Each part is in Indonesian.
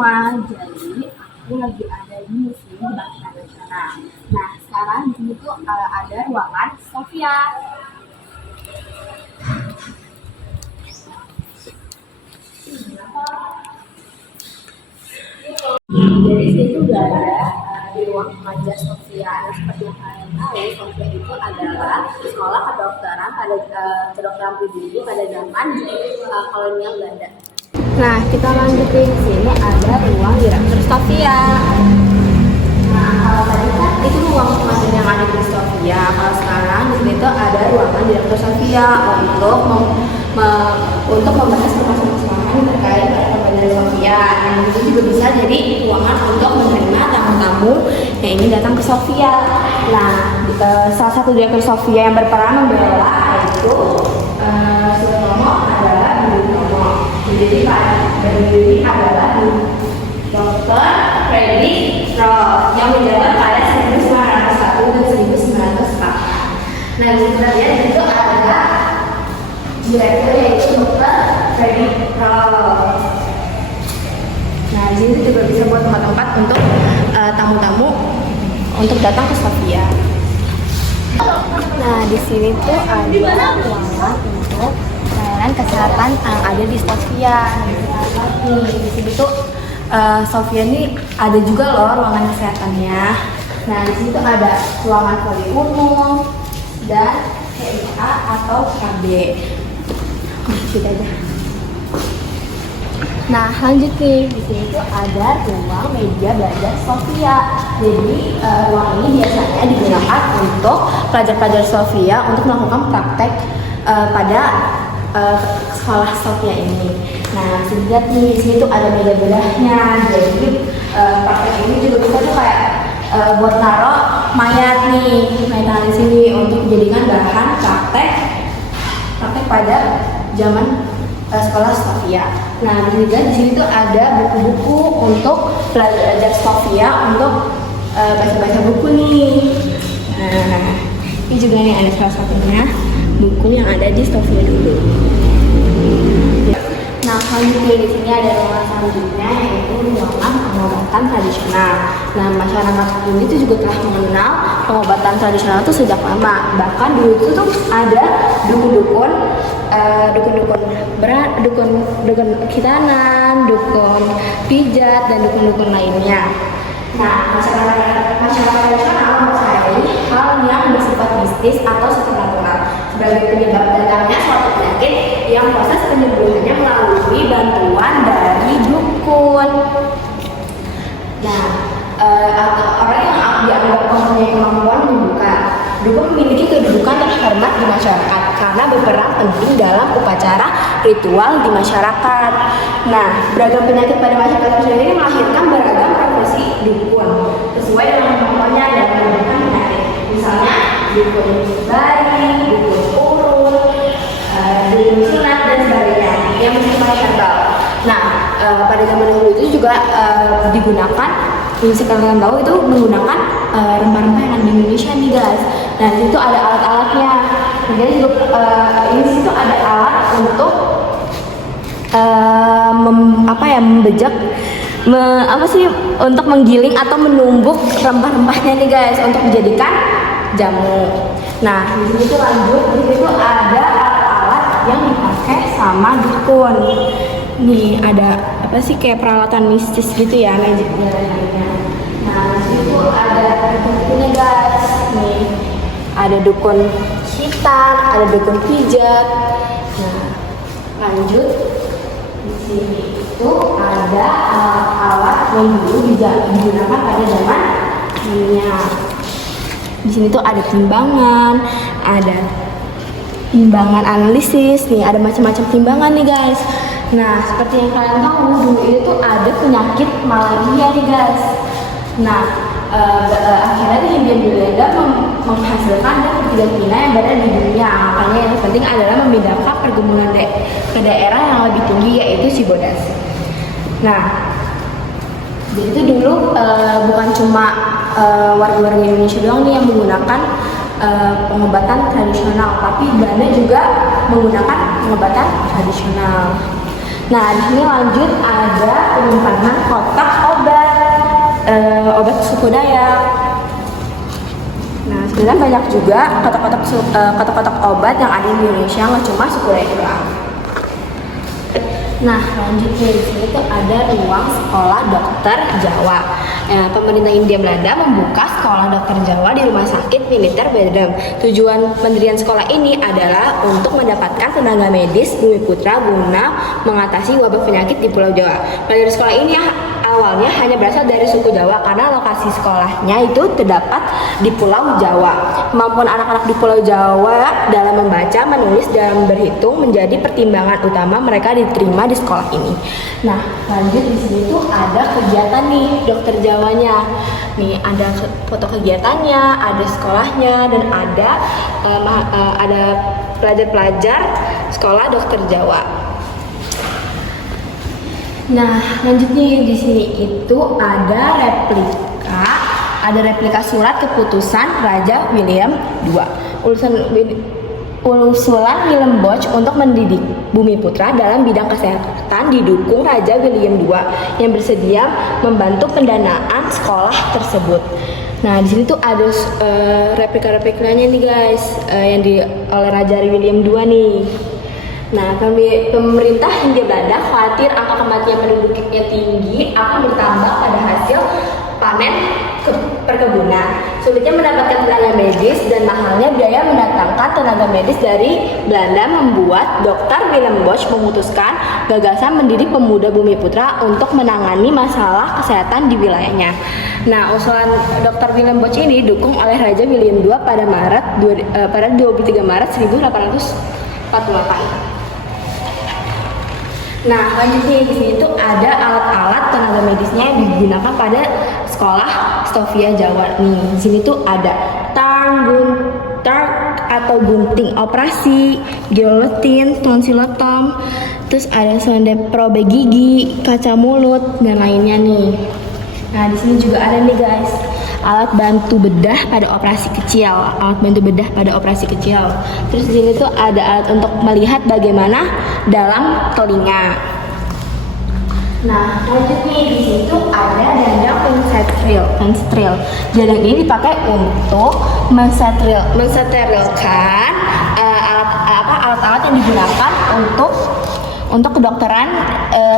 semua, jadi aku lagi ada di museum kebangkitan nasional. Nah, sekarang di sini tuh ada ruangan Sofia. Jadi sini tuh udah ada di ruang pengajar Sofia. Nah, seperti yang kalian tahu, Sofia itu adalah sekolah kedokteran pada kedokteran pribadi pada zaman kolonial Belanda. Nah, kita lanjutin sini ada ruang direktur Sofia. Nah, kalau tadi kan itu ruang pengajar yang ada di Sofia. Kalau sekarang di sini tuh ada ruangan direktur Sofia untuk membahas permasalahan terkait pengajar Sofia. Nah, itu juga bisa jadi ruangan untuk menerima tamu-tamu yang ingin datang ke Sofia. Nah, salah satu direktur Sofia yang berperan membela yaitu Sutomo adalah Sutomo. Jadi berdiri adalah Dr. Fredrik Stroh yang menjabat pada 1901 dan 1904. Nah, kita lihat itu ada direktur yaitu Dr. Fredrik Stroh. Nah, di sini juga bisa buat tempat-tempat untuk tamu-tamu untuk datang ke Sofia. Nah, di sini tuh ada ruangan untuk pelayanan kesehatan yang ada di Sofia. Di sini tuh Sofia ini ada juga loh ruangan kesehatannya. Nah, di sini tuh ada ruangan poli umum dan KIA atau KB. Gitu aja. Nah, lanjut nih, di sini tuh ada ruang media belajar Sofia. Jadi ruang ini biasanya digunakan untuk pelajar-pelajar Sofia untuk melakukan praktek pada sekolah Sofia ini. Nah, bisa lihat nih, di sini tuh ada meja bedahnya. Jadi praktek ini juga bisa tuh kayak buat naruh mayat nih, mayat di sini untuk dijadikan bahan praktek pada zaman sekolah Sofia. Nah, juga di sini tuh ada buku-buku untuk pelajar Sofia untuk baca-baca buku nih. Nah, ini juga nih ada salah satunya buku yang ada di Sofia dulu. Nah, selanjutnya di sini ada ruangan selanjutnya yaitu ruangan pengobatan tradisional. Nah, masyarakat ini tuh juga telah mengenal pengobatan tradisional itu sejak lama. Bahkan dulu itu tuh ada dukun-dukun dukun khitanan, dukun pijat dan dukun-dukun lainnya. Nah, masyarakat tradisional mempercayai hal yang bersifat mistis atau supernatural sebagai penyebab datangnya suatu penyakit yang proses penyembuhannya melalui bantuan dari dukun. Nah, orang yang dianggap mempunyai kemampuan menyembuhkan. Dukun memiliki kedudukan terhormat di masyarakat karena berperan penting dalam upacara ritual di masyarakat. Nah, beragam penyakit pada masyarakat ini melahirkan beragam profesi dukun sesuai dengan kemampuannya dalam menyembuhkan penyakit. Misalnya, dukun bayi, dukun urut, dukun sunat dan sebagainya yang bersifat herbal. Nah, pada zaman dulu itu juga digunakan, yang kalian tahu itu menggunakan rempah-rempah yang ada di Indonesia nih guys. Nah, di situ ada alat-alatnya. Jadi juga ini di situ ada alat untuk membejak, untuk menggiling atau menumbuk rempah-rempahnya nih guys untuk dijadikan jamu. Nah, di sini tuh lanjut, di situ ada alat-alat yang dipakai sama dukun. Nih ada kayak peralatan mistis gitu ya, magicnya. Nah, di situ ada dukunnya guys. Nih ada dukun hitam, ada dukun pijat. Nah, lanjut di sini itu ada alat-alat yang dulu digunakan pada zaman minyak. Di sini tuh ada timbangan, ada timbangan analisis, nih ada macam-macam timbangan nih guys. Nah, seperti yang kalian tahu dulu itu ada penyakit malaria nih guys. Nah, akhirnya Hindia Belanda menghasilkan betina yang berada di dunia. Makanya yang penting adalah memindahkan pergumulan ke daerah yang lebih tinggi yaitu Cibodas. Nah, jadi itu dulu bukan cuma warga-warga Indonesia doang nih yang menggunakan pengobatan tradisional, tapi Belanda juga menggunakan pengobatan tradisional. Nah, di sini lanjut ada penyimpanan kotak suku Dayak. Nah, sebenarnya banyak juga kotak-kotak obat yang ada di Indonesia, nggak cuma suku Dayak doang. Nah, lanjut nih, di sini tuh ada ruang sekolah dokter Jawa. Pemerintah Hindia Belanda membuka sekolah dokter Jawa di Rumah Sakit Militer Bedem. Tujuan pendirian sekolah ini adalah untuk mendapatkan tenaga medis Bumiputra guna mengatasi wabah penyakit di Pulau Jawa. Pendirian sekolah ini awalnya hanya berasal dari suku Jawa karena lokasi sekolahnya itu terdapat di Pulau Jawa. Kemampuan anak-anak di Pulau Jawa dalam membaca, menulis, dan berhitung menjadi pertimbangan utama mereka diterima di sekolah ini. Nah, lanjut di sini tuh ada kegiatan nih dokter Jawanya. Nih ada foto kegiatannya, ada sekolahnya, dan ada pelajar-pelajar sekolah dokter Jawa. Nah, lanjutnya di sini itu ada replika surat keputusan Raja William II. Usulan Willem Bosch untuk mendidik Bumiputra dalam bidang kesehatan didukung Raja William II yang bersedia membantu pendanaan sekolah tersebut. Nah, di sini tuh ada replika-replikanya nih guys, yang oleh Raja William II nih. Nah, pemerintah Hindia Belanda khawatir angka kematian penduduknya tinggi akan bertambah pada hasil panen perkebunan. Sulitnya mendapatkan tenaga medis dan mahalnya biaya mendatangkan tenaga medis dari Belanda membuat Dr. Willem Bosch memutuskan gagasan mendidik pemuda Bumiputra untuk menangani masalah kesehatan di wilayahnya. Nah, usulan Dr. Willem Bosch ini didukung oleh Raja William II pada 23 Maret 1848. Nah, lanjutnya di sini tuh ada alat-alat tenaga medisnya yang digunakan pada sekolah Stovia Jawa nih. Di sini tuh ada tang atau gunting operasi, gilotin, tonsilotom, terus ada selendep probe gigi, kaca mulut, dan lainnya nih. Nah, di sini juga ada nih guys, alat bantu bedah pada operasi kecil. Terus di sini tuh ada alat untuk melihat bagaimana dalam telinga. Nah, lanjut nih, di sini tuh ada dandang pensterilkan. Dandang ini dipakai untuk mensterilkan alat-alat yang digunakan untuk kedokteran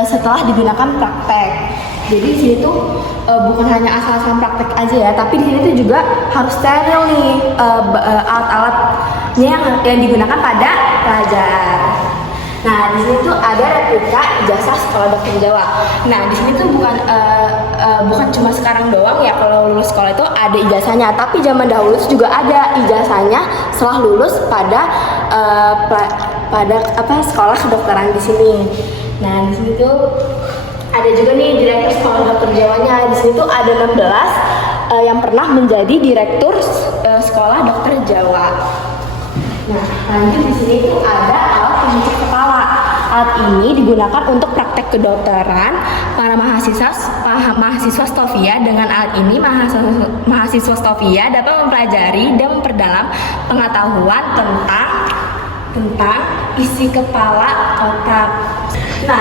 setelah digunakan praktek. Jadi di sini tuh bukan hanya asal-asalan praktek aja ya, tapi di sini tuh juga harus steril nih alat-alatnya yang digunakan pada pelajar. Nah, di sini tuh ada replika ijazah sekolah dokter Jawa. Nah, di sini tuh bukan cuma sekarang doang ya kalau lulus sekolah itu ada ijazahnya, tapi zaman dahulu juga ada ijazahnya setelah lulus pada sekolah kedokteran di sini. Nah, di sini tuh ada juga nih direktur sekolah dokter Jawanya. Di sini tuh ada 16 yang pernah menjadi direktur sekolah dokter Jawa. Nah, lanjut di sini tuh ada alat pengucap kepala. Alat ini digunakan untuk praktek kedokteran para mahasiswa Stovia. Dengan alat ini mahasiswa Stovia dapat mempelajari dan memperdalam pengetahuan tentang isi kepala otak. Nah,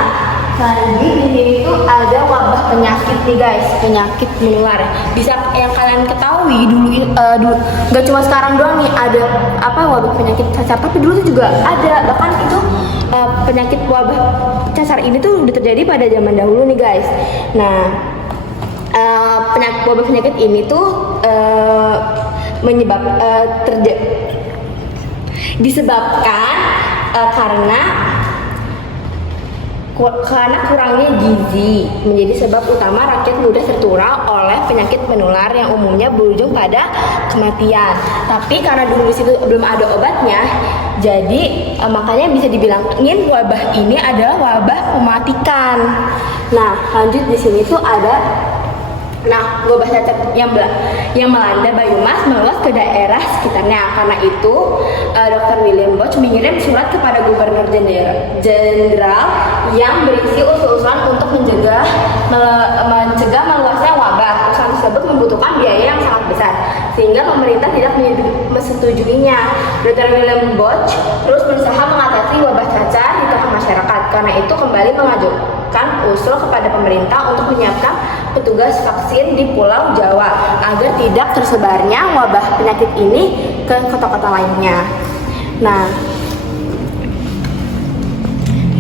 selanjutnya di sini tuh ada wabah penyakit nih guys, penyakit menular. Bisa yang kalian ketahui dulu nggak cuma sekarang doang nih ada wabah penyakit cacar, tapi dulu tuh juga ada. Bahkan itu penyakit wabah cacar ini tuh udah terjadi pada zaman dahulu nih guys. Nah, wabah penyakit ini tuh disebabkan karena kurangnya gizi menjadi sebab utama rakyat mudah tertular oleh penyakit menular yang umumnya berujung pada kematian. Tapi karena dulu di situ belum ada obatnya, jadi makanya bisa dibilangin wabah ini adalah wabah mematikan. Nah, lanjut di sini tuh ada wabah cacar yang melanda Banyumas meluas ke daerah sekitarnya. Karena itu, Dr. Willem Bosch mengirim surat kepada Gubernur Jenderal yang berisi usul-usulan untuk mencegah meluasnya wabah. Usulan tersebut membutuhkan biaya yang sangat besar, sehingga pemerintah tidak menyetujui. Dr. Willem Bosch terus berusaha mengatasi wabah cacar di masyarakat. Karena itu kembali mengajukan usul kepada pemerintah untuk menyiapkan petugas vaksin di Pulau Jawa agar tidak tersebarnya wabah penyakit ini ke kota-kota lainnya. Nah,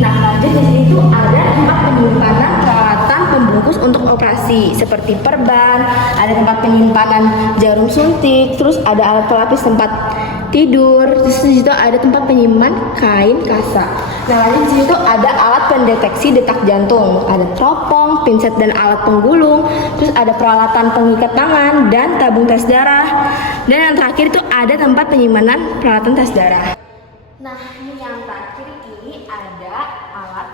lanjut di sini tuh ada tempat penyimpanan peralatan pembungkus untuk operasi seperti perban, ada tempat penyimpanan jarum suntik, terus ada alat pelapis tempat tidur, terus di situ ada tempat penyimpan kain kasa. Nah, lanjut di situ tuh ada alat pendeteksi detak jantung, ada teropong, pinset dan alat penggulung, terus ada peralatan pengikat tangan dan tabung tes darah. Dan yang terakhir itu ada tempat penyimpanan peralatan tes darah. Nah, ini yang terakhir ini ada alat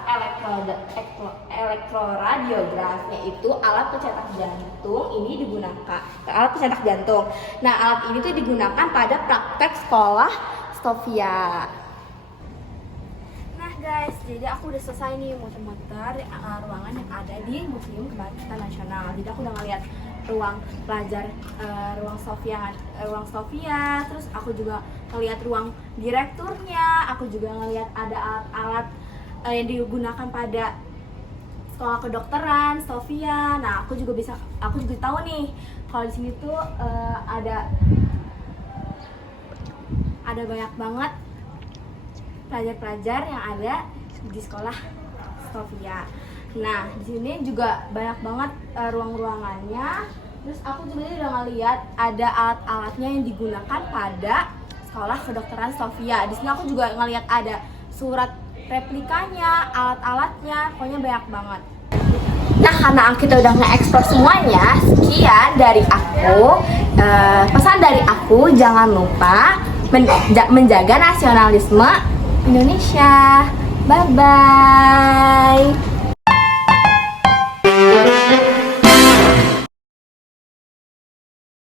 elektroradiograf, yaitu alat pencetak jantung. Ini digunakan alat pencetak jantung. Nah, alat ini tuh digunakan pada praktek sekolah Sofia. Nah guys, jadi aku udah selesai nih muter-muter ruangan yang ada di Museum Kebangkitan Nasional. Jadi aku udah ngeliat ruang pelajar, ruang Sofia, terus aku juga ngeliat ruang direkturnya, aku juga ngeliat ada alat-alat yang digunakan pada sekolah kedokteran Sofia. Nah, aku juga tahu nih kalau di sini tuh ada banyak banget pelajar-pelajar yang ada di sekolah Sofia. Nah, di sini juga banyak banget ruang-ruangannya. Terus aku juga udah ngeliat ada alat-alatnya yang digunakan pada sekolah kedokteran Sofia. Di sini aku juga ngeliat ada surat replikanya, alat-alatnya, pokoknya banyak banget. Nah, karena kita udah nge-explore semuanya, sekian dari aku. Pesan dari aku, jangan lupa menjaga nasionalisme Indonesia. Bye-bye.